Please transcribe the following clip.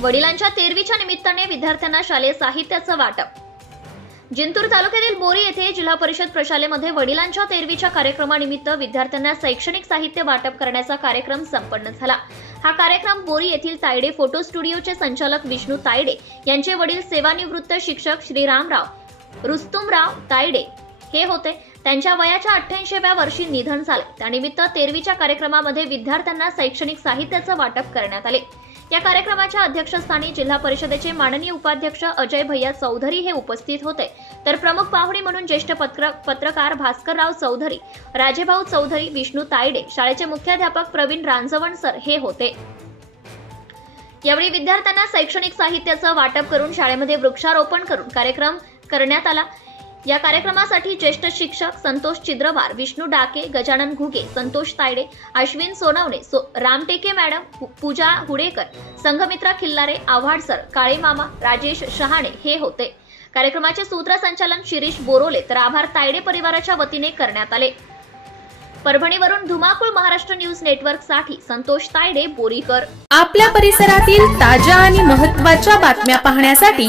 वडिलांच्या तेरवीच्या निमित्ताने विद्यार्थ्यांना शालेय साहित्याचं वाटप. जिंतूर तालुक्यातील बोरी येथे जिल्हा परिषद प्रशालेमध्ये वडिलांच्या तेरवीच्या कार्यक्रमानिमित्त विद्यार्थ्यांना शैक्षणिक साहित्य वाटप करण्याचा कार्यक्रम संपन्न झाला. हा कार्यक्रम बोरी येथील तायडे फोटो स्टुडिओचे संचालक विष्णू तायडे यांचे वडील सेवानिवृत्त शिक्षक श्रीरामराव रुस्तुमराव तायडे हे होते. त्यांच्या वयाच्या अठ्ठ्याऐंशीव्या वर्षी निधन झाले. त्यानिमित्त तेरवीच्या कार्यक्रमामध्ये विद्यार्थ्यांना शैक्षणिक साहित्याचं वाटप करण्यात आले. या कार्यक्रमाच्या अध्यक्षस्थानी जिल्हा परिषदेचे माननीय उपाध्यक्ष अजय भैया चौधरी हे उपस्थित होते. तर प्रमुख पाहुणे म्हणून ज्येष्ठ पत्रकार भास्करराव चौधरी राजेभाऊ चौधरी विष्णू तायडे शाळेचे मुख्याध्यापक प्रवीण रांजवण सर हे होते. यावेळी विद्यार्थ्यांना शैक्षणिक साहित्याचं वाटप करून शाळेमध्ये वृक्षारोपण करून कार्यक्रम करण्यात आला. या कार्यक्रमासाठी ज्येष्ठ शिक्षक संतोष चिद्रवार विष्णू डाके गजानन घुगे संतोष तायडे अश्विन सोनवणे सो रामटेके मॅडम पूजा हुडेकर संघमित्रा खिल्लारे आव्हाड सर काळे मामा राजेश शहाणे हे होते. कार्यक्रमाचे सूत्रसंचालन शिरीष बोरोले तर आभार तायडे परिवाराच्या वतीने करण्यात आले. परभणीवरून धुमाकूळ महाराष्ट्र न्यूज नेटवर्कसाठी संतोष तायडे बोरीकर. आपल्या परिसरातील ताज्या आणि महत्त्वाच्या बातम्या पाहण्यासाठी